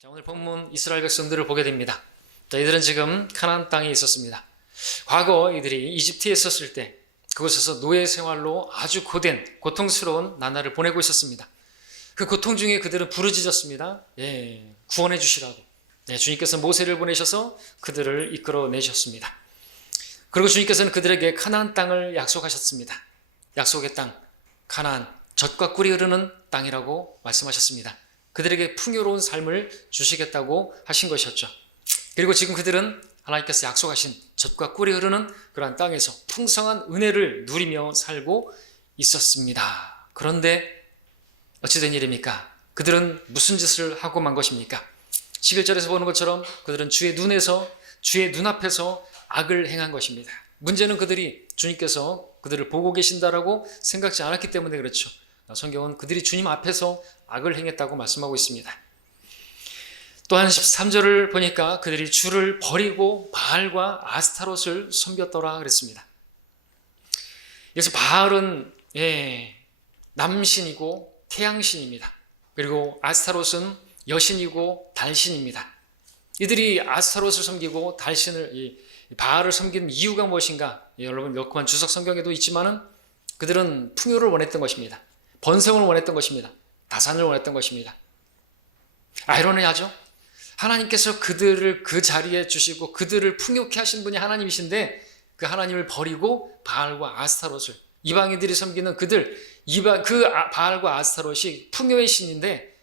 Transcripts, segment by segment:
자, 오늘 본문 이스라엘 백성들을 보게 됩니다. 자, 이들은 지금 가나안 땅에 있었습니다. 과거 이들이 이집트에 있었을 때 그곳에서 노예 생활로 아주 고된 고통스러운 나날을 보내고 있었습니다. 그 고통 중에 그들은 부르짖었습니다. 구원해 주시라고. 주님께서 모세를 보내셔서 그들을 이끌어내셨습니다. 그리고 주님께서는 그들에게 가나안 땅을 약속하셨습니다. 약속의 땅, 가나안, 젖과 꿀이 흐르는 땅이라고 말씀하셨습니다. 그들에게 풍요로운 삶을 주시겠다고 하신 것이었죠. 그리고 지금 그들은 하나님께서 약속하신 젖과 꿀이 흐르는 그러한 땅에서 풍성한 은혜를 누리며 살고 있었습니다. 그런데 어찌된 일입니까? 그들은 무슨 짓을 하고 만 것입니까? 11절에서 보는 것처럼 그들은 주의 눈앞에서 악을 행한 것입니다. 문제는 그들이 주님께서 그들을 보고 계신다라고 생각지 않았기 때문에 그렇죠. 성경은 그들이 주님 앞에서 악을 행했다고 말씀하고 있습니다. 또한 13절을 보니까 그들이 주를 버리고 바알과 아스타롯을 섬겼더라 그랬습니다. 그래서 바알은 남신이고 태양신입니다. 그리고 아스타롯은 여신이고 달신입니다. 이들이 아스타롯을 섬기고 바알을 섬기는 이유가 무엇인가? 여러분 몇 주석 성경에도 있지만은 그들은 풍요를 원했던 것입니다. 번성을 원했던 것입니다. 다산을 원했던 것입니다. 아이러니하죠? 하나님께서 그들을 그 자리에 주시고 그들을 풍요케 하신 분이 하나님이신데 그 하나님을 버리고 바알과 아스타롯을 이방인들이 섬기는 바알과 아스타롯이 풍요의 신인데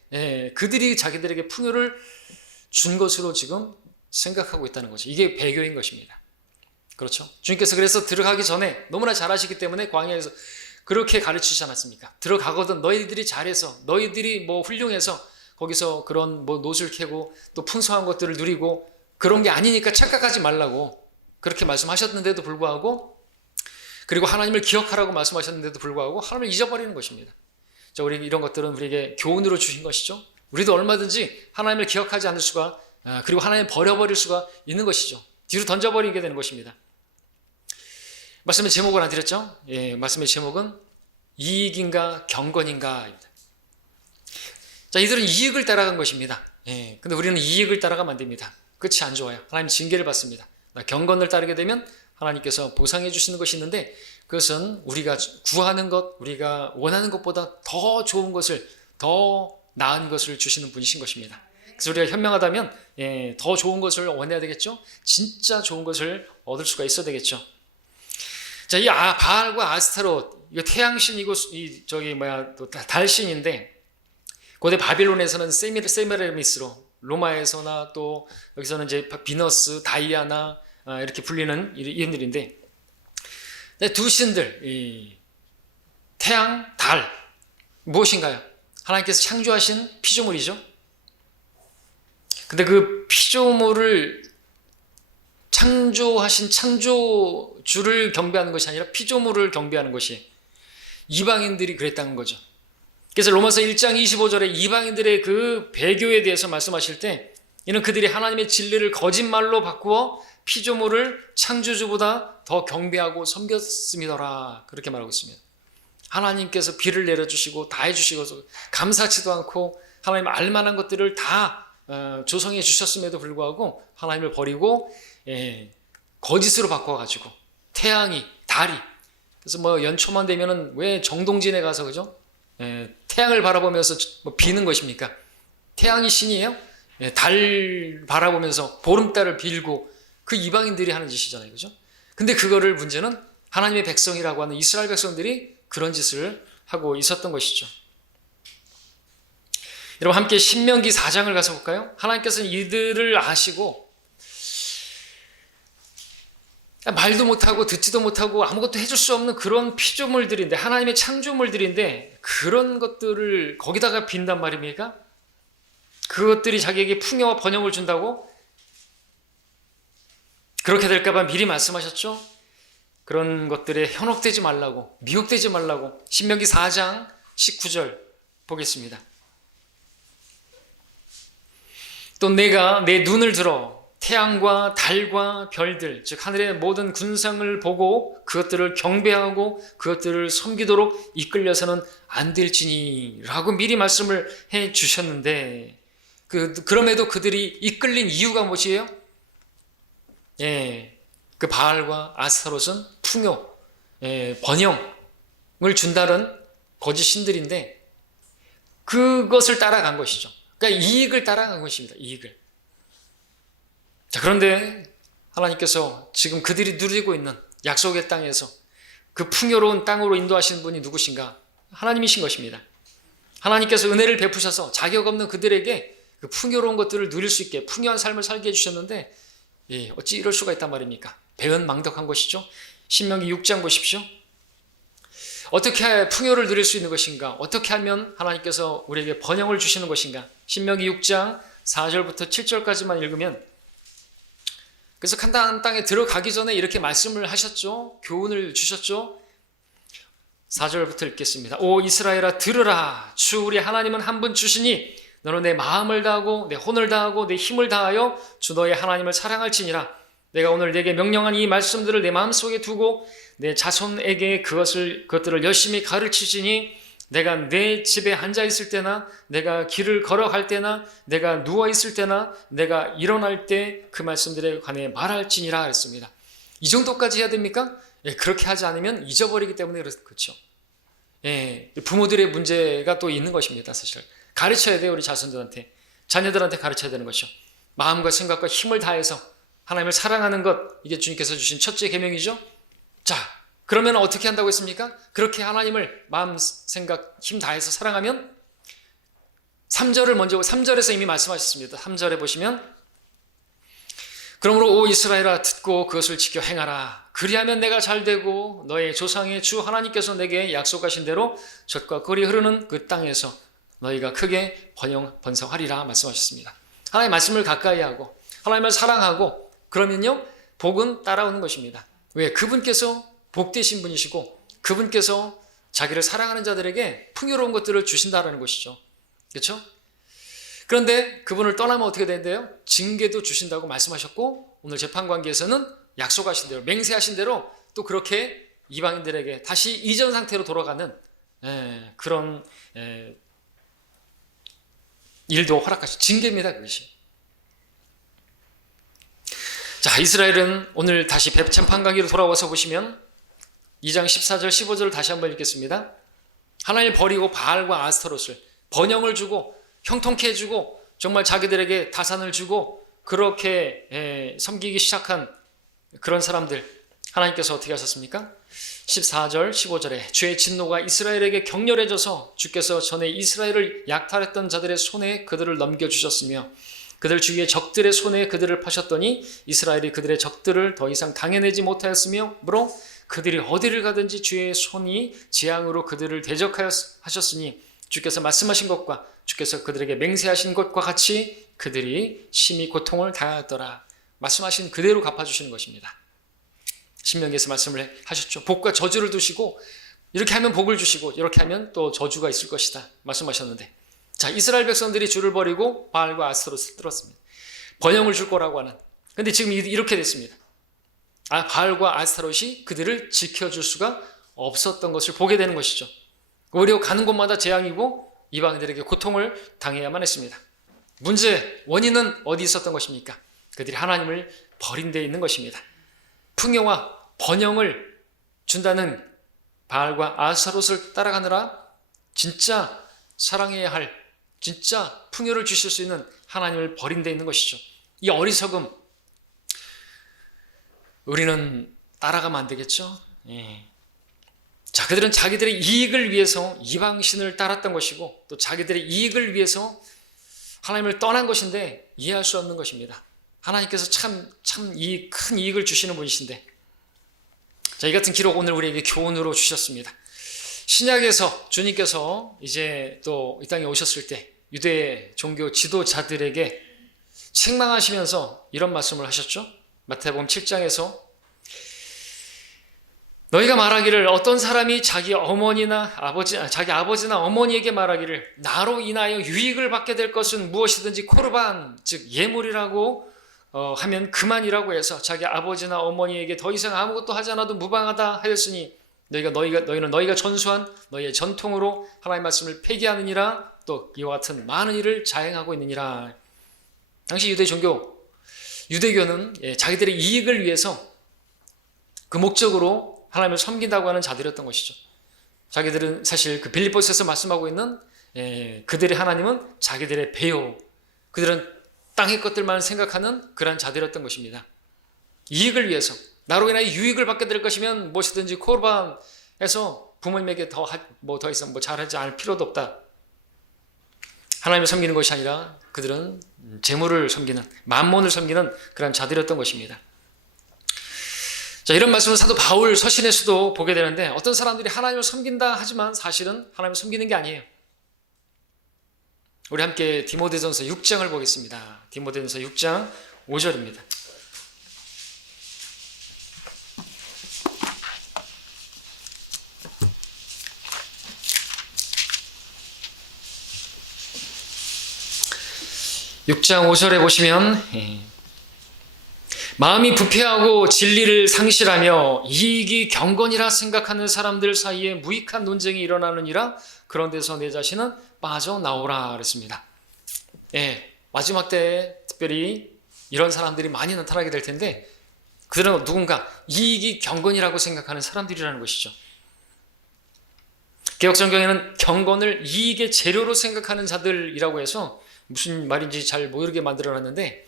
그들이 자기들에게 풍요를 준 것으로 지금 생각하고 있다는 거죠. 이게 배교인 것입니다. 그렇죠? 주님께서 그래서 들어가기 전에 너무나 잘 아시기 때문에 광야에서 그렇게 가르치지 않았습니까? 들어가거든 너희들이 잘해서 너희들이 훌륭해서 거기서 그런 노술 캐고 또 풍성한 것들을 누리고 그런 게 아니니까 착각하지 말라고 그렇게 말씀하셨는데도 불구하고 그리고 하나님을 기억하라고 말씀하셨는데도 불구하고 하나님을 잊어버리는 것입니다. 자, 우리 이런 것들은 우리에게 교훈으로 주신 것이죠. 우리도 얼마든지 하나님을 기억하지 않을 수가 그리고 하나님을 버려버릴 수가 있는 것이죠. 뒤로 던져버리게 되는 것입니다. 말씀의 제목을 안 드렸죠? 말씀의 제목은 이익인가 경건인가입니다. 자, 이들은 이익을 따라간 것입니다. 근데 우리는 이익을 따라가면 안 됩니다. 끝이 안 좋아요. 하나님 징계를 받습니다. 경건을 따르게 되면 하나님께서 보상해 주시는 것이 있는데 그것은 우리가 구하는 것, 우리가 원하는 것보다 더 좋은 것을, 더 나은 것을 주시는 분이신 것입니다. 그래서 우리가 현명하다면 더 좋은 것을 원해야 되겠죠? 진짜 좋은 것을 얻을 수가 있어야 되겠죠? 자, 이 바알과 아스타롯, 이거 태양신이고 또 달신인데 고대 바빌론에서는 세미라미스로, 로마에서나 또 여기서는 이제 비너스, 다이아나 이렇게 불리는 이름들인데 두 신들, 태양, 달 무엇인가요? 하나님께서 창조하신 피조물이죠. 근데 그 피조물을 창조하신 창조주를 경배하는 것이 아니라 피조물을 경배하는 것이 이방인들이 그랬다는 거죠. 그래서 로마서 1장 25절에 이방인들의 그 배교에 대해서 말씀하실 때 이는 그들이 하나님의 진리를 거짓말로 바꾸어 피조물을 창조주보다 더 경배하고 섬겼음이더라 그렇게 말하고 있습니다. 하나님께서 비를 내려주시고 다 해주시고 감사치도 않고 하나님 알만한 것들을 다 조성해 주셨음에도 불구하고 하나님을 버리고 거짓으로 바꿔가지고 태양이, 달이 그래서 연초만 되면은 왜 정동진에 가서 그죠? 태양을 바라보면서 비는 것입니까? 태양이 신이에요? 달 바라보면서 보름달을 빌고 그 이방인들이 하는 짓이잖아요. 그죠? 근데 그거를 문제는 하나님의 백성이라고 하는 이스라엘 백성들이 그런 짓을 하고 있었던 것이죠. 여러분 함께 신명기 4장을 가서 볼까요? 하나님께서는 이들을 아시고 말도 못하고 듣지도 못하고 아무것도 해줄 수 없는 그런 피조물들인데 하나님의 창조물들인데 그런 것들을 거기다가 빈단 말입니까? 그것들이 자기에게 풍요와 번영을 준다고? 그렇게 될까 봐 미리 말씀하셨죠? 그런 것들에 현혹되지 말라고, 미혹되지 말라고. 신명기 4장 19절 보겠습니다. 또 내가 내 눈을 들어 태양과 달과 별들, 즉 하늘의 모든 군상을 보고 그것들을 경배하고 그것들을 섬기도록 이끌려서는 안 될지니 라고 미리 말씀을 해 주셨는데 그럼에도 그들이 이끌린 이유가 무엇이에요? 예, 그 바알과 아스타롯은 풍요, 번영을 준다는 거짓 신들인데 그것을 따라간 것이죠. 그러니까 이익을 따라간 것입니다. 이익을. 자, 그런데 하나님께서 지금 그들이 누리고 있는 약속의 땅에서 그 풍요로운 땅으로 인도하시는 분이 누구신가? 하나님이신 것입니다. 하나님께서 은혜를 베푸셔서 자격 없는 그들에게 그 풍요로운 것들을 누릴 수 있게 풍요한 삶을 살게 해주셨는데 어찌 이럴 수가 있단 말입니까? 배은망덕한 것이죠. 신명기 6장 보십시오. 어떻게 풍요를 누릴 수 있는 것인가? 어떻게 하면 하나님께서 우리에게 번영을 주시는 것인가? 신명기 6장 4절부터 7절까지만 읽으면, 그래서 가나안 땅에 들어가기 전에 이렇게 말씀을 하셨죠. 교훈을 주셨죠. 4절부터 읽겠습니다. 오 이스라엘아 들으라. 주 우리 하나님은 한 분 주시니 너는 내 마음을 다하고 내 혼을 다하고 내 힘을 다하여 주 너의 하나님을 사랑할지니라. 내가 오늘 내게 명령한 이 말씀들을 내 마음속에 두고 내 자손에게 그것들을 열심히 가르치시니 내가 내 집에 앉아 있을 때나 내가 길을 걸어갈 때나 내가 누워 있을 때나 내가 일어날 때 그 말씀들에 관해 말할지니라 했습니다. 이 정도까지 해야 됩니까? 그렇게 하지 않으면 잊어버리기 때문에 그렇죠. 부모들의 문제가 또 있는 것입니다. 사실 가르쳐야 돼요. 우리 자손들한테, 자녀들한테 가르쳐야 되는 것이죠. 마음과 생각과 힘을 다해서 하나님을 사랑하는 것, 이게 주님께서 주신 첫째 계명이죠. 자, 그러면 어떻게 한다고 했습니까? 그렇게 하나님을 마음, 생각, 힘 다해서 사랑하면 3절에서 이미 말씀하셨습니다. 3절에 보시면 그러므로 오 이스라엘아 듣고 그것을 지켜 행하라. 그리하면 내가 잘되고 너의 조상의 주 하나님께서 내게 약속하신 대로 젖과 꿀이 흐르는 그 땅에서 너희가 크게 번성하리라 말씀하셨습니다. 하나님의 말씀을 가까이 하고 하나님을 사랑하고 그러면요 복은 따라오는 것입니다. 왜? 그분께서 복되신 분이시고 그분께서 자기를 사랑하는 자들에게 풍요로운 것들을 주신다라는 것이죠. 그렇죠? 그런데 그분을 떠나면 어떻게 되는데요? 징계도 주신다고 말씀하셨고 오늘 재판관계에서는 약속하신 대로 맹세하신 대로 또 그렇게 이방인들에게 다시 이전 상태로 돌아가는 그런 일도 허락하시죠. 징계입니다. 그것이. 자, 이스라엘은 오늘 다시 재판관계로 돌아와서 보시면 2장 14절 15절을 다시 한번 읽겠습니다. 하나님을 버리고 바알과 아스타롯을 번영을 주고 형통케 해주고 정말 자기들에게 다산을 주고 그렇게 섬기기 시작한 그런 사람들, 하나님께서 어떻게 하셨습니까? 14절 15절에 주의 진노가 이스라엘에게 격렬해져서 주께서 전에 이스라엘을 약탈했던 자들의 손에 그들을 넘겨주셨으며 그들 주위의 적들의 손에 그들을 파셨더니 이스라엘이 그들의 적들을 더 이상 당해내지 못하였으며 무로 그들이 어디를 가든지 주의 손이 재앙으로 그들을 대적하셨으니 주께서 말씀하신 것과 주께서 그들에게 맹세하신 것과 같이 그들이 심히 고통을 당하였더라. 말씀하신 그대로 갚아주시는 것입니다. 신명기에서 말씀을 하셨죠. 복과 저주를 두시고 이렇게 하면 복을 주시고 이렇게 하면 또 저주가 있을 것이다 말씀하셨는데, 자, 이스라엘 백성들이 주를 버리고 바알과 아스타롯을 들었습니다. 번영을 줄 거라고 하는. 근데 지금 이렇게 됐습니다. 바알과 아스타롯이 그들을 지켜줄 수가 없었던 것을 보게 되는 것이죠. 오히려 가는 곳마다 재앙이고 이방인들에게 고통을 당해야만 했습니다. 원인은 어디 있었던 것입니까? 그들이 하나님을 버린 데 있는 것입니다. 풍요와 번영을 준다는 바알과 아스타롯을 따라가느라 진짜 사랑해야 할, 진짜 풍요를 주실 수 있는 하나님을 버린 데 있는 것이죠. 이 어리석음, 우리는 따라가면 안 되겠죠? 자, 그들은 자기들의 이익을 위해서 이방신을 따랐던 것이고 또 자기들의 이익을 위해서 하나님을 떠난 것인데 이해할 수 없는 것입니다. 하나님께서 참 이 큰 이익을 주시는 분이신데, 자, 이 같은 기록 오늘 우리에게 교훈으로 주셨습니다. 신약에서 주님께서 이제 또 이 땅에 오셨을 때 유대 종교 지도자들에게 책망하시면서 이런 말씀을 하셨죠. 마태복음 7장에서 너희가 말하기를 어떤 사람이 자기 아버지나 어머니에게 말하기를 나로 인하여 유익을 받게 될 것은 무엇이든지 코르반 즉 예물이라고 하면 그만이라고 해서 자기 아버지나 어머니에게 더 이상 아무것도 하지 않아도 무방하다 하였으니 너희는 너희가 전수한 너희의 전통으로 하나님의 말씀을 폐기하느니라 또 이와 같은 많은 일을 자행하고 있느니라. 당시 유대교는 자기들의 이익을 위해서 그 목적으로 하나님을 섬긴다고 하는 자들이었던 것이죠. 자기들은 사실 그 빌립보서에서 말씀하고 있는 그들의 하나님은 자기들의 배요, 그들은 땅의 것들만 생각하는 그러한 자들이었던 것입니다. 이익을 위해서, 나로 인하여 유익을 받게 될 것이면 무엇이든지 코르반해서 부모님에게 더 이상 잘하지 않을 필요도 없다. 하나님을 섬기는 것이 아니라 그들은 재물을 섬기는, 만몬을 섬기는 그런 자들이었던 것입니다. 자, 이런 말씀을 사도 바울 서신에서도 보게 되는데, 어떤 사람들이 하나님을 섬긴다 하지만 사실은 하나님을 섬기는 게 아니에요. 우리 함께 디모데전서 6장을 보겠습니다. 디모데전서 6장 5절입니다. (6장 5절에) 보시면 마음이 부패하고 진리를 상실하며 이익이 경건이라 생각하는 사람들 사이에 무익한 논쟁이 일어나느니라. 그런 데서 내 자신은 빠져나오라 그랬습니다. 마지막 때에 특별히 이런 사람들이 많이 나타나게 될 텐데, 그들은 누군가 이익이 경건이라고 생각하는 사람들이라는 것이죠. 개혁성경에는 경건을 이익의 재료로 생각하는 자들이라고 해서 무슨 말인지 잘 모르게 만들어놨는데,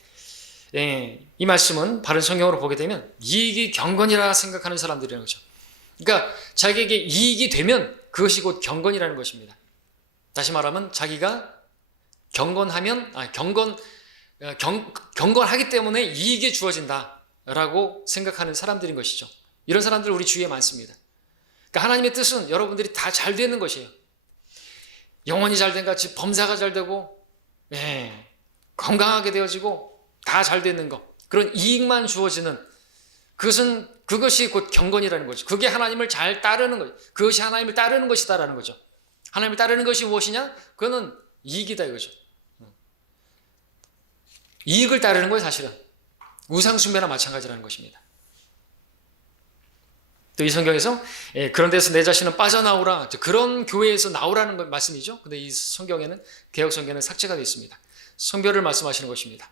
이 말씀은 바른 성경으로 보게 되면 이익이 경건이라 생각하는 사람들이라는 거죠. 그러니까 자기에게 이익이 되면 그것이 곧 경건이라는 것입니다. 다시 말하면 자기가 경건하기 때문에 이익이 주어진다라고 생각하는 사람들인 것이죠. 이런 사람들 우리 주위에 많습니다. 그러니까 하나님의 뜻은 여러분들이 다 잘 되는 것이에요. 영혼이 잘 된 같이 범사가 잘 되고, 건강하게 되어지고 다 잘 되는 것, 그런 이익만 주어지는, 그것이 곧 경건이라는 거죠. 그게 하나님을 잘 따르는 거죠. 그것이 하나님을 따르는 것이다라는 거죠. 하나님을 따르는 것이 무엇이냐? 그거는 이익이다 이거죠. 이익을 따르는 거예요. 사실은 우상숭배나 마찬가지라는 것입니다. 또 이 성경에서 그런 데서 내 자신은 빠져나오라, 그런 교회에서 나오라는 말씀이죠. 근데 이 성경에는, 개혁 성경에는 삭제가 되어 있습니다. 성별을 말씀하시는 것입니다.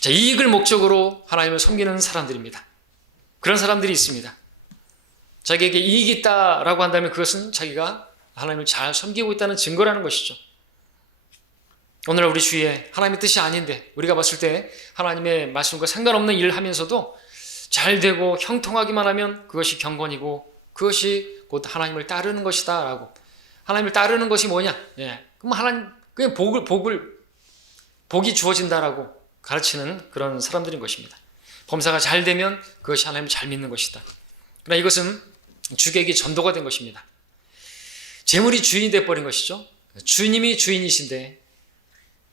자, 이익을 목적으로 하나님을 섬기는 사람들입니다. 그런 사람들이 있습니다. 자기에게 이익이 있다라고 한다면 그것은 자기가 하나님을 잘 섬기고 있다는 증거라는 것이죠. 오늘 우리 주위에 하나님의 뜻이 아닌데 우리가 봤을 때 하나님의 말씀과 상관없는 일을 하면서도 잘 되고 형통하기만 하면 그것이 경건이고 그것이 곧 하나님을 따르는 것이다 라고. 하나님을 따르는 것이 뭐냐? 그럼 하나님 그냥 복이 주어진다라고 가르치는 그런 사람들인 것입니다. 범사가 잘 되면 그것이 하나님을 잘 믿는 것이다. 그러나 이것은 주객이 전도가 된 것입니다. 재물이 주인이 되어버린 것이죠. 주님이 주인이신데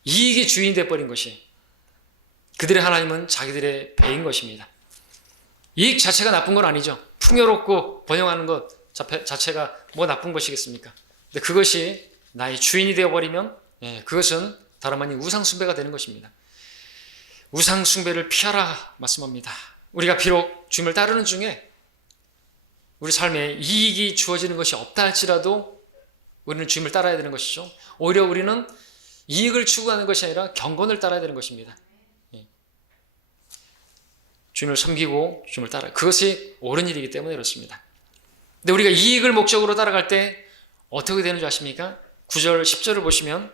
이익이 주인이 되어버린 것이, 그들의 하나님은 자기들의 배인 것입니다. 이익 자체가 나쁜 건 아니죠. 풍요롭고 번영하는 것 자체가 뭐 나쁜 것이겠습니까? 근데 그것이 나의 주인이 되어버리면 그것은 다름 아닌 우상숭배가 되는 것입니다. 우상숭배를 피하라 말씀합니다. 우리가 비록 주님을 따르는 중에 우리 삶에 이익이 주어지는 것이 없다 할지라도 우리는 주님을 따라야 되는 것이죠. 오히려 우리는 이익을 추구하는 것이 아니라 경건을 따라야 되는 것입니다. 주님을 섬기고 주님을 따라, 그것이 옳은 일이기 때문에 그렇습니다. 근데 우리가 이익을 목적으로 따라갈 때 어떻게 되는 줄 아십니까? 9절 10절을 보시면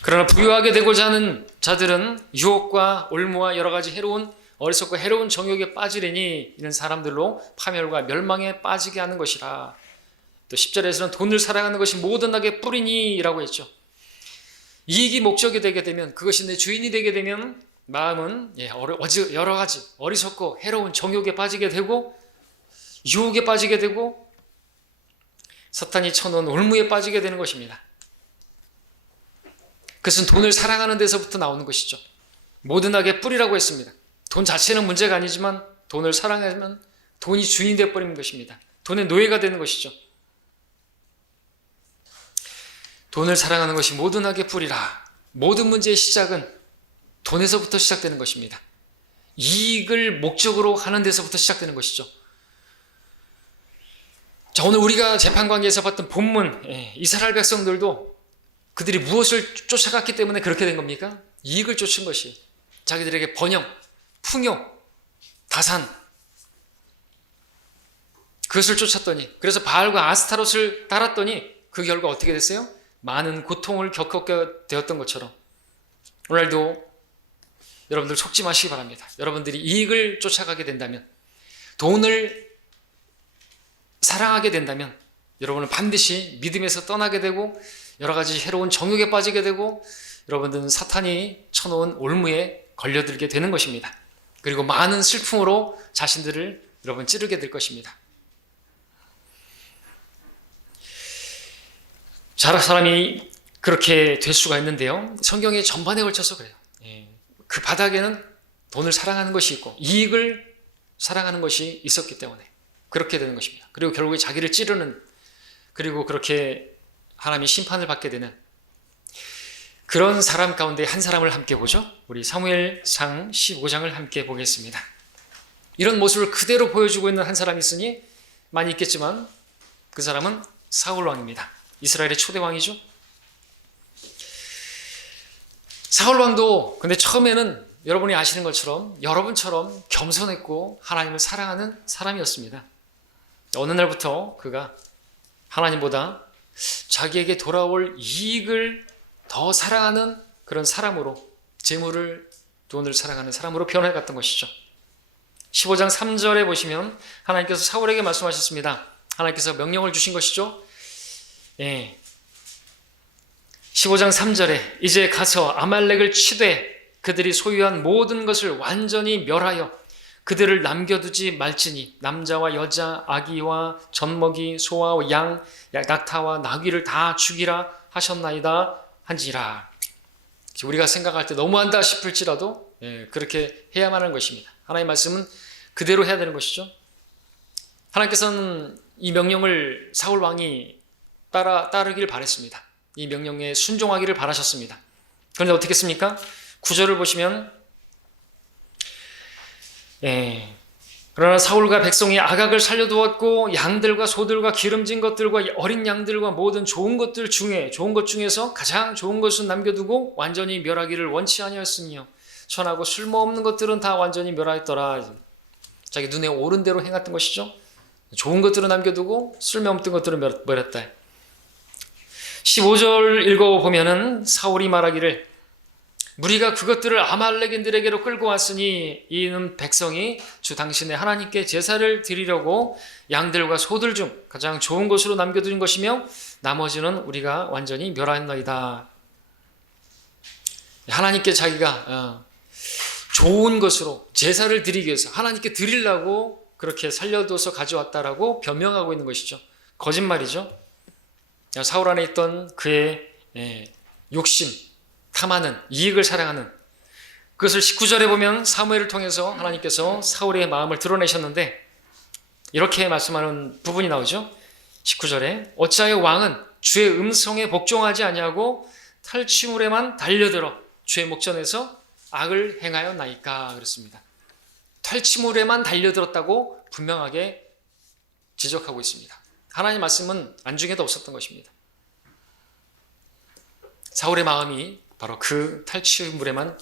그러나 부유하게 되고자 하는 자들은 유혹과 올무와 여러 가지 어리석고 해로운 정욕에 빠지려니 이런 사람들로 파멸과 멸망에 빠지게 하는 것이라. 또 10절에서는 돈을 사랑하는 것이 모든 악의 뿌리니 라고 했죠. 이익이 목적이 되게 되면, 그것이 내 주인이 되게 되면 마음은 여러 가지 어리석고 해로운 정욕에 빠지게 되고 유혹에 빠지게 되고 사탄이 쳐놓은 올무에 빠지게 되는 것입니다. 그것은 돈을 사랑하는 데서부터 나오는 것이죠. 모든 악의 뿌리라고 했습니다. 돈 자체는 문제가 아니지만 돈을 사랑하면 돈이 주인이 되어버리는 것입니다. 돈의 노예가 되는 것이죠. 돈을 사랑하는 것이 모든 악의 뿌리라. 모든 문제의 시작은 돈에서부터 시작되는 것입니다. 이익을 목적으로 하는 데서부터 시작되는 것이죠. 자, 오늘 우리가 재판관계에서 봤던 본문, 이스라엘 백성들도 그들이 무엇을 쫓아갔기 때문에 그렇게 된 겁니까? 이익을 쫓은 것이 자기들에게 번영, 풍요, 다산, 그것을 쫓았더니, 그래서 바알과 아스타롯을 따랐더니 그 결과 어떻게 됐어요? 많은 고통을 겪게 되었던 것처럼 오늘도 여러분들 속지 마시기 바랍니다. 여러분들이 이익을 쫓아가게 된다면, 돈을 사랑하게 된다면 여러분은 반드시 믿음에서 떠나게 되고 여러 가지 해로운 정욕에 빠지게 되고 여러분들은 사탄이 쳐놓은 올무에 걸려들게 되는 것입니다. 그리고 많은 슬픔으로 자신들을 여러분 찌르게 될 것입니다. 사람이 그렇게 될 수가 있는데요, 성경의 전반에 걸쳐서 그래요. 그 바닥에는 돈을 사랑하는 것이 있고 이익을 사랑하는 것이 있었기 때문에 그렇게 되는 것입니다. 그리고 결국에 자기를 찌르는, 그리고 그렇게 하나님이 심판을 받게 되는 그런 사람 가운데 한 사람을 함께 보죠. 우리 사무엘상 15장을 함께 보겠습니다. 이런 모습을 그대로 보여주고 있는 한 사람이 있으니 많이 있겠지만 그 사람은 사울 왕입니다. 이스라엘의 초대 왕이죠. 사울 왕도 근데 처음에는 여러분이 아시는 것처럼 여러분처럼 겸손했고 하나님을 사랑하는 사람이었습니다. 어느 날부터 그가 하나님보다 자기에게 돌아올 이익을 더 사랑하는 그런 사람으로, 재물을, 돈을 사랑하는 사람으로 변해갔던 것이죠. 15장 3절에 보시면 하나님께서 사울에게 말씀하셨습니다. 하나님께서 명령을 주신 것이죠. 15장 3절에 이제 가서 아말렉을 치되 그들이 소유한 모든 것을 완전히 멸하여 그들을 남겨두지 말지니 남자와 여자, 아기와 젖먹이, 소와 양, 낙타와 나귀를 다 죽이라 하셨나이다 한지라. 우리가 생각할 때 너무한다 싶을지라도 그렇게 해야만 하는 것입니다. 하나님의 말씀은 그대로 해야 되는 것이죠. 하나님께서는 이 명령을 사울 왕이 따르기를 바랬습니다. 이 명령에 순종하기를 바라셨습니다. 그런데 어떻게 했습니까? 9절을 보시면 그러나 사울과 백성이 아각을 살려두었고 양들과 소들과 기름진 것들과 어린 양들과 모든 좋은 것들 중에 좋은 것 중에서 가장 좋은 것은 남겨두고 완전히 멸하기를 원치 아니하였으며 선하고 쓸모없는 것들은 다 완전히 멸하였더라. 자기 눈에 오른 대로 행했던 것이죠. 좋은 것들은 남겨두고 쓸모없던 것들은 멸했다. 15절 읽어보면은 사울이 말하기를 무리가 그것들을 아말렉인들에게로 끌고 왔으니 이는 백성이 주 당신의 하나님께 제사를 드리려고 양들과 소들 중 가장 좋은 것으로 남겨둔 것이며 나머지는 우리가 완전히 멸하였나이다. 하나님께 자기가 좋은 것으로 제사를 드리기 위해서 하나님께 드리려고 그렇게 살려둬서 가져왔다라고 변명하고 있는 것이죠. 거짓말이죠. 사울 안에 있던 그의 욕심, 탐하는, 이익을 사랑하는, 그것을 19절에 보면 사무엘을 통해서 하나님께서 사울의 마음을 드러내셨는데 이렇게 말씀하는 부분이 나오죠. 19절에 어찌하여 왕은 주의 음성에 복종하지 아니하고 탈취물에만 달려들어 주의 목전에서 악을 행하였나이까 그랬습니다. 탈취물에만 달려들었다고 분명하게 지적하고 있습니다. 하나님의 말씀은 안중에도 없었던 것입니다. 사울의 마음이 바로 그 탈취물에만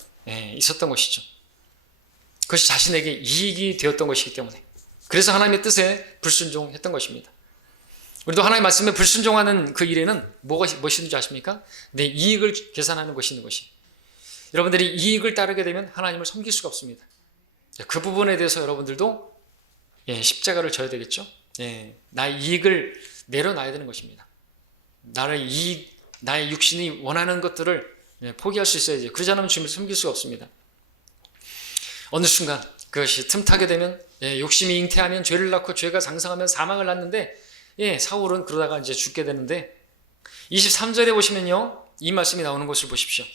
있었던 것이죠. 그것이 자신에게 이익이 되었던 것이기 때문에, 그래서 하나님의 뜻에 불순종했던 것입니다. 우리도 하나님의 말씀에 불순종하는 그 일에는 무엇이 있는지 아십니까? 내 이익을 계산하는 것이 있는 것이. 여러분들이 이익을 따르게 되면 하나님을 섬길 수가 없습니다. 그 부분에 대해서 여러분들도 십자가를 져야 되겠죠. 나의 이익을 내려놔야 되는 것입니다. 나의 육신이 원하는 것들을 포기할 수 있어야지. 그러지 않으면 주님을 섬길 수가 없습니다. 어느 순간 그것이 틈타게 되면 욕심이 잉태하면 죄를 낳고 죄가 장성하면 사망을 낳는데 사울은 그러다가 이제 죽게 되는데 23절에 보시면요, 이 말씀이 나오는 것을 보십시오.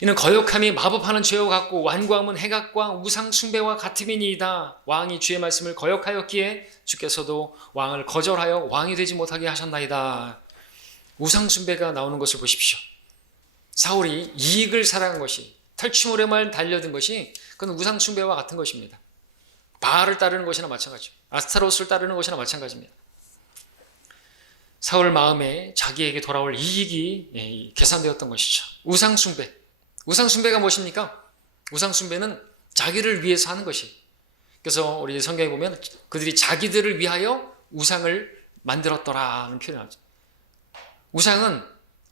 이는 거역함이 마법하는 죄와 같고 완고함은 해각과 우상 숭배와 같음이니이다. 왕이 주의 말씀을 거역하였기에 주께서도 왕을 거절하여 왕이 되지 못하게 하셨나이다. 우상 숭배가 나오는 것을 보십시오. 사울이 이익을 사랑한 것이, 탈취물에만 달려든 것이 그건 우상 숭배와 같은 것입니다. 바알을 따르는 것이나 마찬가지죠. 아스타로스를 따르는 것이나 마찬가지입니다. 사울 마음에 자기에게 돌아올 이익이 계산되었던 것이죠. 우상숭배. 우상숭배가 무엇입니까? 우상숭배는 자기를 위해서 하는 것이. 그래서 우리 성경에 보면 그들이 자기들을 위하여 우상을 만들었더라는 표현을 하죠.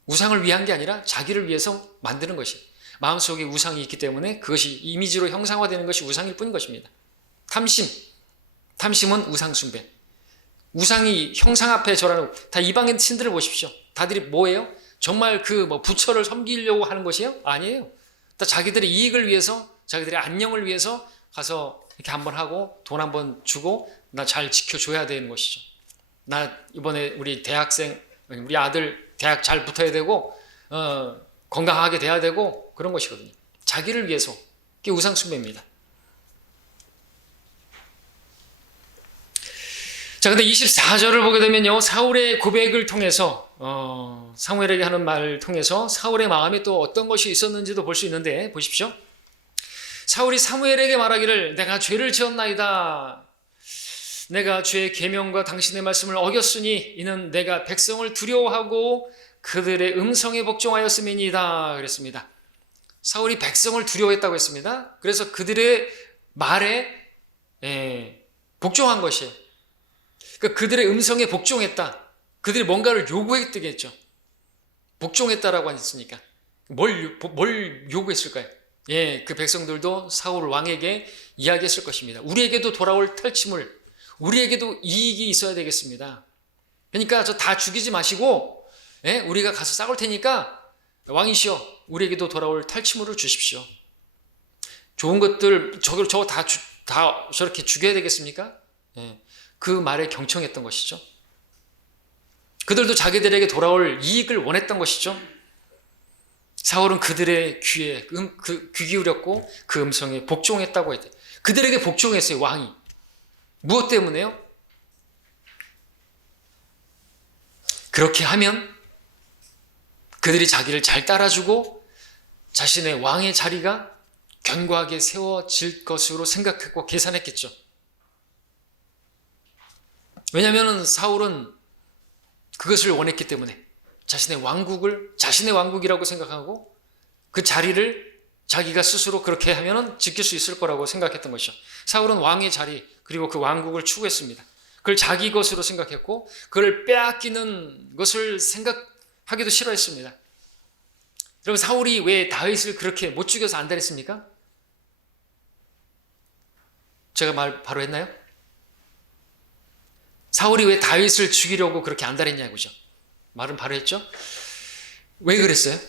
우상을 위한 게 아니라 자기를 위해서 만드는 것이. 마음속에 우상이 있기 때문에 그것이 이미지로 형상화되는 것이 우상일 뿐인 것입니다. 탐심은 우상숭배. 우상이 형상 앞에 절하는, 다 이방인 신들을 보십시오. 다들이 뭐예요? 정말 그 부처를 섬기려고 하는 것이에요? 아니에요. 다 자기들의 이익을 위해서, 자기들의 안녕을 위해서 가서 이렇게 한번 하고 돈 한번 주고 나 잘 지켜줘야 되는 것이죠. 나 이번에 우리 대학생, 우리 아들 대학 잘 붙어야 되고 건강하게 돼야 되고 그런 것이거든요. 자기를 위해서. 그게 우상숭배입니다. 자, 근데 24절을 보게 되면요, 사울의 고백을 통해서 사무엘에게 하는 말을 통해서 사울의 마음에 또 어떤 것이 있었는지도 볼 수 있는데 보십시오. 사울이 사무엘에게 말하기를 내가 죄를 지었나이다. 내가 주의 계명과 당신의 말씀을 어겼으니 이는 내가 백성을 두려워하고 그들의 음성에 복종하였음이니이다 그랬습니다. 사울이 백성을 두려워했다고 했습니다. 그래서 그들의 말에 복종한 것이에요. 그러니까 그들의 음성에 복종했다. 그들이 뭔가를 요구했겠죠. 복종했다라고 했으니까 뭘 요구했을까요? 그 백성들도 사울 왕에게 이야기했을 것입니다. 우리에게도 돌아올 탈취물, 우리에게도 이익이 있어야 되겠습니다. 그러니까 저 다 죽이지 마시고 우리가 가서 싸울 테니까 왕이시여 우리에게도 돌아올 탈취물을 주십시오. 좋은 것들 저거 다 저렇게 죽여야 되겠습니까? 그 말에 경청했던 것이죠. 그들도 자기들에게 돌아올 이익을 원했던 것이죠. 사울은 그들의 귀에 귀 기울였고 그 음성에 복종했다고 했대. 그들에게 복종했어요. 왕이. 무엇 때문에요? 그렇게 하면 그들이 자기를 잘 따라주고 자신의 왕의 자리가 견고하게 세워질 것으로 생각했고 계산했겠죠. 왜냐하면 사울은 그것을 원했기 때문에 자신의 왕국이라고 생각하고 그 자리를 자기가 스스로 그렇게 하면 지킬 수 있을 거라고 생각했던 것이죠. 사울은 왕의 자리 그리고 그 왕국을 추구했습니다. 그걸 자기 것으로 생각했고 그걸 빼앗기는 것을 생각하기도 싫어했습니다. 여러분 사울이 왜 다윗을 그렇게 못 죽여서 안달했습니까? 제가 말 바로 했나요? 사울이 왜 다윗을 죽이려고 그렇게 안달했냐고죠. 말은 바로 했죠. 왜 그랬어요?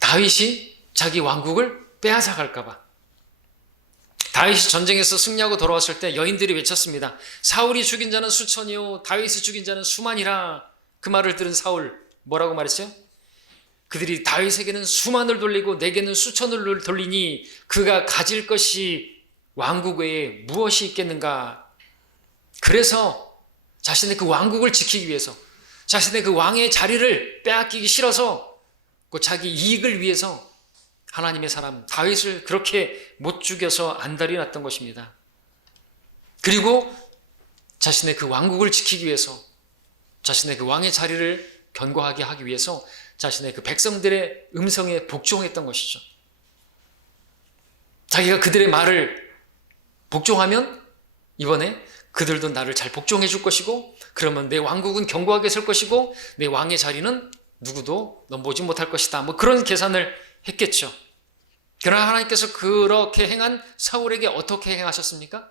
다윗이 자기 왕국을 빼앗아갈까 봐. 다윗이 전쟁에서 승리하고 돌아왔을 때 여인들이 외쳤습니다. 사울이 죽인 자는 수천이요 다윗이 죽인 자는 수만이라. 그 말을 들은 사울 뭐라고 말했어요? 그들이 다윗에게는 수만을 돌리고 내게는 수천을 돌리니 그가 가질 것이 왕국 외에 무엇이 있겠는가. 그래서 자신의 그 왕국을 지키기 위해서 자신의 그 왕의 자리를 빼앗기기 싫어서 그 자기 이익을 위해서 하나님의 사람 다윗을 그렇게 못 죽여서 안달이 났던 것입니다. 그리고 자신의 그 왕국을 지키기 위해서 자신의 그 왕의 자리를 견고하게 하기 위해서 자신의 그 백성들의 음성에 복종했던 것이죠. 자기가 그들의 말을 복종하면 이번에 그들도 나를 잘 복종해 줄 것이고 그러면 내 왕국은 견고하게 설 것이고 내 왕의 자리는 누구도 넘보지 못할 것이다. 그런 계산을 했겠죠. 그러나 하나님께서 그렇게 행한 사울에게 어떻게 행하셨습니까?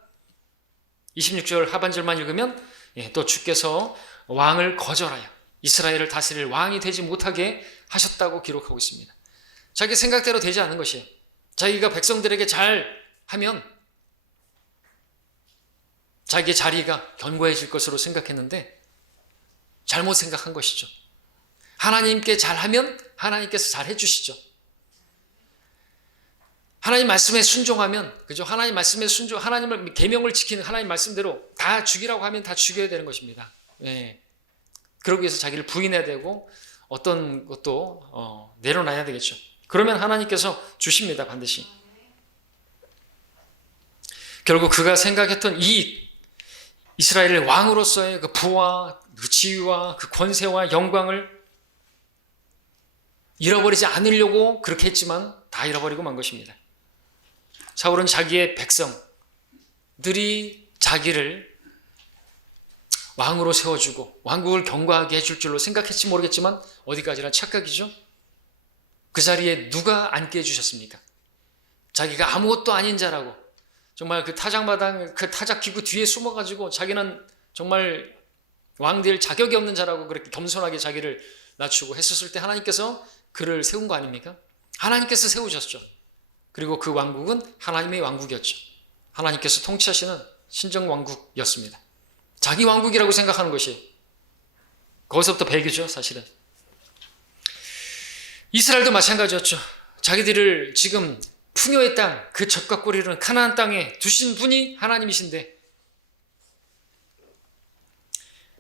26절 하반절만 읽으면 또 주께서 왕을 거절하여 이스라엘을 다스릴 왕이 되지 못하게 하셨다고 기록하고 있습니다. 자기 생각대로 되지 않은 것이에요. 자기가 백성들에게 잘 하면 자기의 자리가 견고해질 것으로 생각했는데 잘못 생각한 것이죠. 하나님께 잘하면 하나님께서 잘 해주시죠. 하나님 말씀에 순종하면, 그죠? 하나님 말씀에 하나님을 계명을 지키는 하나님 말씀대로 다 죽이라고 하면 다 죽여야 되는 것입니다. 그러기 위해서 자기를 부인해야 되고 어떤 것도 내려놔야 되겠죠. 그러면 하나님께서 주십니다, 반드시. 결국 그가 생각했던 이익, 이스라엘의 왕으로서의 그 부와 그 지위와 그 권세와 영광을 잃어버리지 않으려고 그렇게 했지만 다 잃어버리고 만 것입니다. 사울은 자기의 백성들이 자기를 왕으로 세워주고 왕국을 경과하게 해줄 줄로 생각했지 모르겠지만 어디까지나 착각이죠. 그 자리에 누가 앉게 해주셨습니까? 자기가 아무것도 아닌 자라고 정말 그 타작마당 그 타작기구 뒤에 숨어가지고 자기는 정말 왕 될 자격이 없는 자라고 그렇게 겸손하게 자기를 낮추고 했었을 때 하나님께서 그를 세운 거 아닙니까? 하나님께서 세우셨죠. 그리고 그 왕국은 하나님의 왕국이었죠. 하나님께서 통치하시는 신정왕국이었습니다. 자기 왕국이라고 생각하는 것이 거기서부터 배교죠, 사실은. 이스라엘도 마찬가지였죠. 자기들을 지금 풍요의 땅, 그 젖과 꿀이 흐르는 가나안 땅에 두신 분이 하나님이신데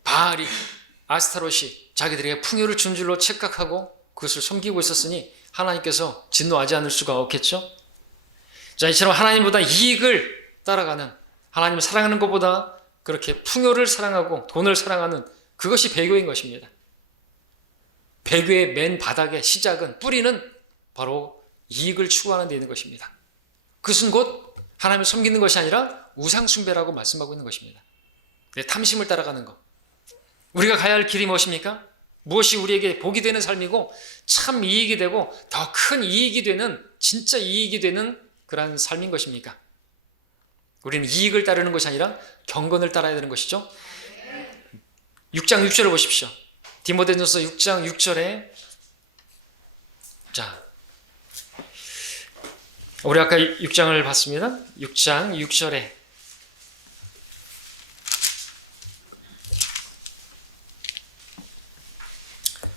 바알이, 아스타롯이 자기들에게 풍요를 준 줄로 착각하고 그것을 섬기고 있었으니 하나님께서 진노하지 않을 수가 없겠죠. 자, 이처럼 하나님보다 이익을 따라가는, 하나님을 사랑하는 것보다 그렇게 풍요를 사랑하고 돈을 사랑하는 그것이 배교인 것입니다. 배교의 맨 바닥의 시작은, 뿌리는 바로 이익을 추구하는 데 있는 것입니다. 그것은 곧 하나님을 섬기는 것이 아니라 우상숭배라고 말씀하고 있는 것입니다. 내 탐심을 따라가는 것. 우리가 가야 할 길이 무엇입니까? 무엇이 우리에게 복이 되는 삶이고 참 이익이 되고 더 큰 이익이 되는, 진짜 이익이 되는 그러한 삶인 것입니까? 우리는 이익을 따르는 것이 아니라 경건을 따라야 되는 것이죠. 6장 6절을 보십시오. 디모데전서 6장 6절에, 자, 우리 아까 6장을 봤습니다. 6장 6절에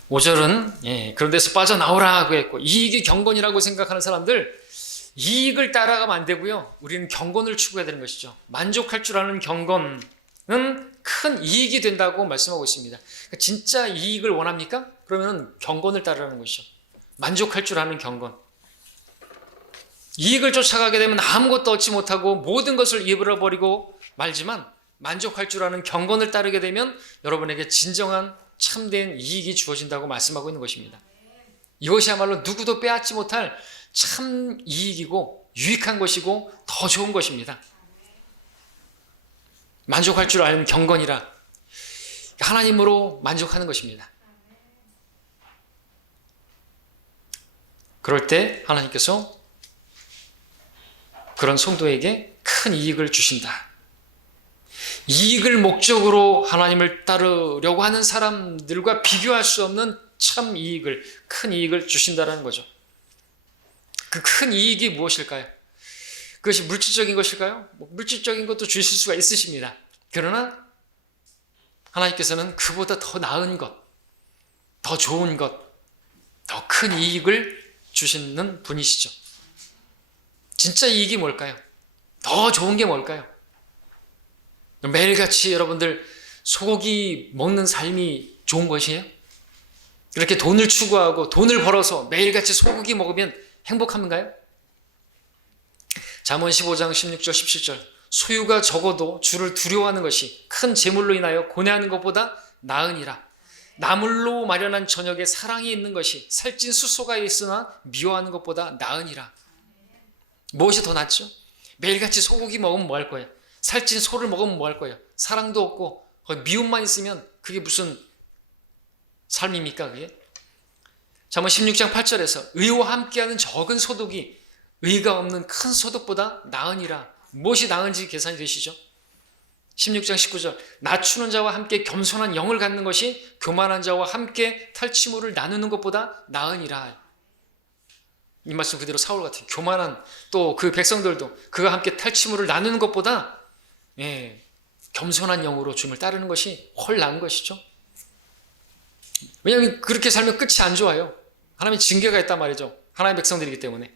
(5절은) 그런 데서 빠져나오라고 했고, 이익이 경건이라고 생각하는 사람들, 이익을 따라가면 안 되고요. 우리는 경건을 추구해야 되는 것이죠. 만족할 줄 아는 경건은 큰 이익이 된다고 말씀하고 있습니다. 진짜 이익을 원합니까? 그러면 경건을 따르라는 것이죠. 만족할 줄 아는 경건. 이익을 쫓아가게 되면 아무것도 얻지 못하고 모든 것을 잃어버리고 말지만, 만족할 줄 아는 경건을 따르게 되면 여러분에게 진정한 참된 이익이 주어진다고 말씀하고 있는 것입니다. 이것이야말로 누구도 빼앗지 못할 참 이익이고 유익한 것이고 더 좋은 것입니다. 만족할 줄 아는 경건이라 하나님으로 만족하는 것입니다. 그럴 때 하나님께서 그런 성도에게 큰 이익을 주신다. 이익을 목적으로 하나님을 따르려고 하는 사람들과 비교할 수 없는 참 이익을, 큰 이익을 주신다는 거죠. 그 큰 이익이 무엇일까요? 그것이 물질적인 것일까요? 물질적인 것도 주실 수가 있으십니다. 그러나 하나님께서는 그보다 더 나은 것, 더 좋은 것, 더 큰 이익을 주시는 분이시죠. 진짜 이익이 뭘까요? 더 좋은 게 뭘까요? 매일같이 여러분들 소고기 먹는 삶이 좋은 것이에요? 이렇게 돈을 추구하고 돈을 벌어서 매일같이 소고기 먹으면 행복한가요? 잠언 15장 16절 17절, 소유가 적어도 주를 두려워하는 것이 큰 재물로 인하여 고뇌하는 것보다 나으니라. 나물로 마련한 저녁에 사랑이 있는 것이 살찐 숫소가 있으나 미워하는 것보다 나으니라. 무엇이 더 낫죠? 매일같이 소고기 먹으면 뭐 할 거예요? 살찐 소를 먹으면 뭐 할 거예요? 사랑도 없고 미움만 있으면 그게 무슨 삶입니까? 그게? 잠언 16장 8절에서 의와 함께하는 적은 소득이 의가 없는 큰 소득보다 나으니라. 무엇이 나은지 계산이 되시죠? 16장 19절, 낮추는 자와 함께 겸손한 영을 갖는 것이 교만한 자와 함께 탈취물을 나누는 것보다 나으니라. 이 말씀 그대로 사울 같은 교만한, 또 그 백성들도 그가 함께 탈취물을 나누는 것보다 겸손한 영으로 주님을 따르는 것이 훨 나은 것이죠. 왜냐하면 그렇게 살면 끝이 안 좋아요. 하나님의 징계가 있단 말이죠. 하나님의 백성들이기 때문에.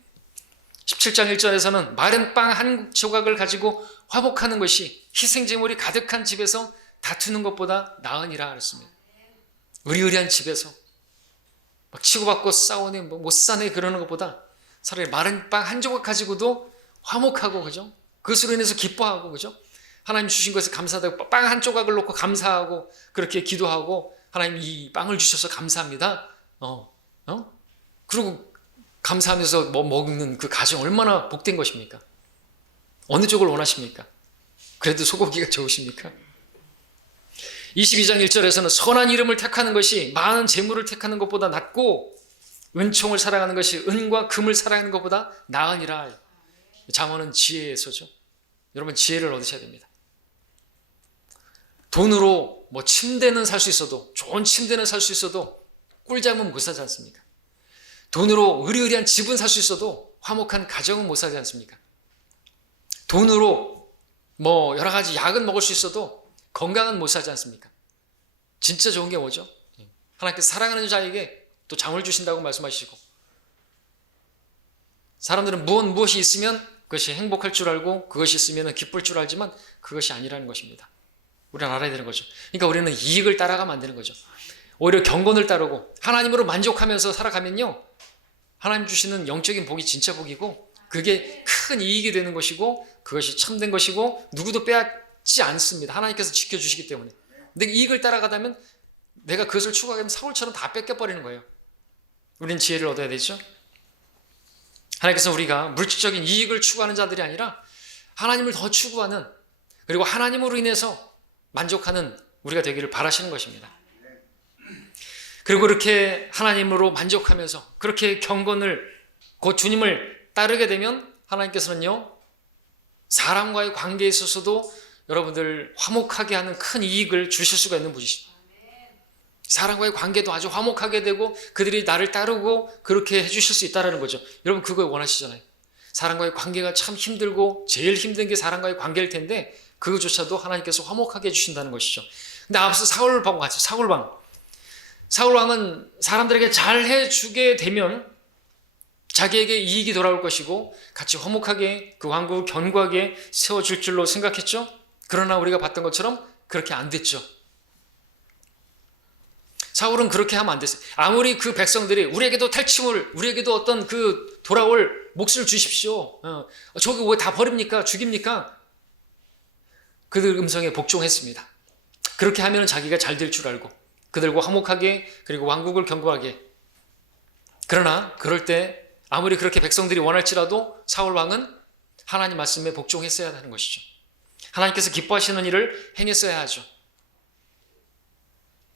17장 1절에서는 마른 빵 한 조각을 가지고 화목하는 것이 희생제물이 가득한 집에서 다투는 것보다 나으니라 그랬습니다. 의리의리한 집에서 막 치고받고 싸우네, 못 사네 그러는 것보다 차라리 마른 빵 한 조각 가지고도 화목하고, 그죠? 그것으로 인해서 기뻐하고, 그죠? 하나님 주신 것에 감사하다고 빵 한 조각을 놓고 감사하고 그렇게 기도하고 하나님 이 빵을 주셔서 감사합니다. 그리고 감사하면서 뭐 먹는 그 가정 얼마나 복된 것입니까? 어느 쪽을 원하십니까? 그래도 소고기가 좋으십니까? 22장 1절에서는 선한 이름을 택하는 것이 많은 재물을 택하는 것보다 낫고 은총을 사랑하는 것이 은과 금을 사랑하는 것보다 나으니라. 잠언은 지혜에서죠. 여러분 지혜를 얻으셔야 됩니다. 돈으로 뭐 침대는 살 수 있어도, 좋은 침대는 살 수 있어도 꿀잠은 못 사지 않습니까? 돈으로 으리으리한 집은 살 수 있어도 화목한 가정은 못 사지 않습니까? 돈으로 뭐 여러 가지 약은 먹을 수 있어도 건강은 못 사지 않습니까? 진짜 좋은 게 뭐죠? 하나님께서 사랑하는 자에게 또 잠을 주신다고 말씀하시고, 사람들은 무엇이 있으면 그것이 행복할 줄 알고 그것이 있으면 기쁠 줄 알지만 그것이 아니라는 것입니다. 우리는 알아야 되는 거죠. 그러니까 우리는 이익을 따라가면 안 되는 거죠. 오히려 경건을 따르고 하나님으로 만족하면서 살아가면요, 하나님 주시는 영적인 복이 진짜 복이고 그게 큰 이익이 되는 것이고 그것이 참된 것이고 누구도 빼앗지 않습니다. 하나님께서 지켜주시기 때문에. 근데 이익을 따라가다면 내가 그것을 추구하게 되면 사울처럼 다 뺏겨버리는 거예요. 우리는 지혜를 얻어야 되죠. 하나님께서 우리가 물질적인 이익을 추구하는 자들이 아니라 하나님을 더 추구하는, 그리고 하나님으로 인해서 만족하는 우리가 되기를 바라시는 것입니다. 그리고 그렇게 하나님으로 만족하면서 그렇게 경건을, 곧 주님을 따르게 되면 하나님께서는요, 사람과의 관계에 있어서도 여러분들 화목하게 하는 큰 이익을 주실 수가 있는 분이십니다. 사람과의 관계도 아주 화목하게 되고 그들이 나를 따르고 그렇게 해주실 수 있다는 거죠. 여러분 그거 원하시잖아요. 사람과의 관계가 참 힘들고 제일 힘든 게 사람과의 관계일 텐데 그것조차도 하나님께서 화목하게 해주신다는 것이죠. 근데 앞서 사울왕 같이, 사울왕은 사람들에게 잘 해주게 되면 자기에게 이익이 돌아올 것이고 같이 화목하게 그 왕국을 견고하게 세워줄 줄로 생각했죠. 그러나 우리가 봤던 것처럼 그렇게 안 됐죠. 사울은 그렇게 하면 안 됐어요. 아무리 그 백성들이 우리에게도 탈취물, 우리에게도 어떤 그 돌아올 몫을 주십시오. 저거 왜 다 버립니까? 죽입니까? 그들 음성에 복종했습니다. 그렇게 하면 자기가 잘 될 줄 알고 그들과 화목하게, 그리고 왕국을 견고하게. 그러나 그럴 때 아무리 그렇게 백성들이 원할지라도 사울 왕은 하나님 말씀에 복종했어야 하는 것이죠. 하나님께서 기뻐하시는 일을 행했어야 하죠.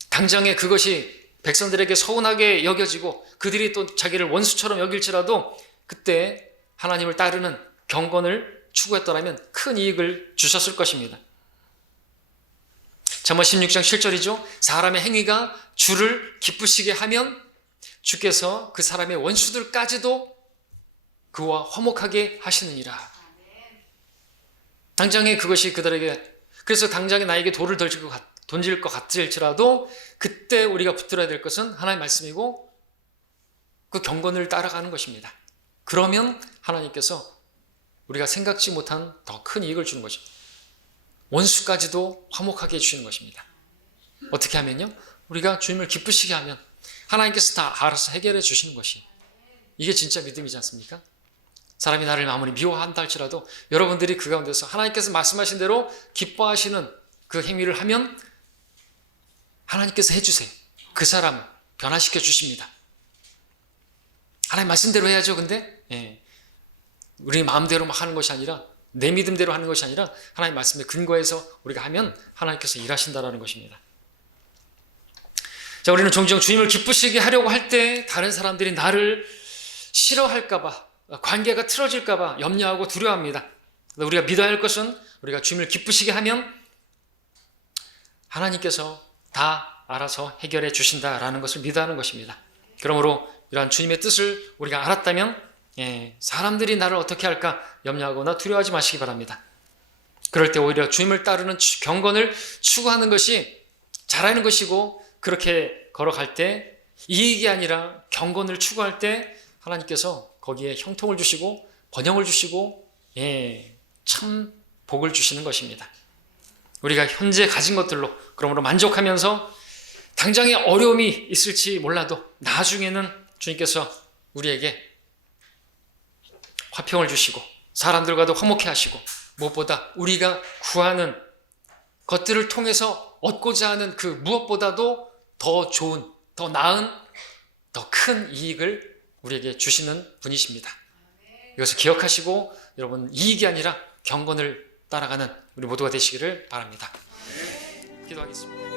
당장에 그것이 백성들에게 서운하게 여겨지고 그들이 또 자기를 원수처럼 여길지라도 그때 하나님을 따르는 경건을 추구했더라면 큰 이익을 주셨을 것입니다. 잠언 16장 7절이죠. 사람의 행위가 주를 기쁘시게 하면 주께서 그 사람의 원수들까지도 그와 화목하게 하시느니라. 당장에 그것이 그들에게, 그래서 당장에 나에게 돌을 던질 것 같을지라도 그때 우리가 붙들어야 될 것은 하나님의 말씀이고 그 경건을 따라가는 것입니다. 그러면 하나님께서 우리가 생각지 못한 더 큰 이익을 주는 거죠. 원수까지도 화목하게 해주시는 것입니다. 어떻게 하면요? 우리가 주님을 기쁘시게 하면 하나님께서 다 알아서 해결해 주시는 것이, 이게 진짜 믿음이지 않습니까? 사람이 나를 아무리 미워한다 할지라도 여러분들이 그 가운데서 하나님께서 말씀하신 대로 기뻐하시는 그 행위를 하면 하나님께서 해주세요. 그 사람 변화시켜 주십니다. 하나님 말씀대로 해야죠. 근데 우리 마음대로 하는 것이 아니라, 내 믿음대로 하는 것이 아니라 하나님 말씀에 근거해서 우리가 하면 하나님께서 일하신다라는 것입니다. 자, 우리는 종종 주님을 기쁘시게 하려고 할 때 다른 사람들이 나를 싫어할까봐, 관계가 틀어질까봐 염려하고 두려워합니다. 우리가 믿어야 할 것은 우리가 주님을 기쁘시게 하면 하나님께서 다 알아서 해결해 주신다라는 것을 믿어야 하는 것입니다. 그러므로 이러한 주님의 뜻을 우리가 알았다면 사람들이 나를 어떻게 할까 염려하거나 두려워하지 마시기 바랍니다. 그럴 때 오히려 주님을 따르는 경건을 추구하는 것이 잘하는 것이고, 그렇게 걸어갈 때 이익이 아니라 경건을 추구할 때 하나님께서 거기에 형통을 주시고 번영을 주시고 참 복을 주시는 것입니다. 우리가 현재 가진 것들로 그러므로 만족하면서 당장에 어려움이 있을지 몰라도 나중에는 주님께서 우리에게 화평을 주시고 사람들과도 화목해 하시고 무엇보다 우리가 구하는 것들을 통해서 얻고자 하는 그 무엇보다도 더 좋은, 더 나은, 더 큰 이익을 우리에게 주시는 분이십니다. 이것을 기억하시고 여러분 이익이 아니라 경건을 따라가는 우리 모두가 되시기를 바랍니다. 기도하겠습니다.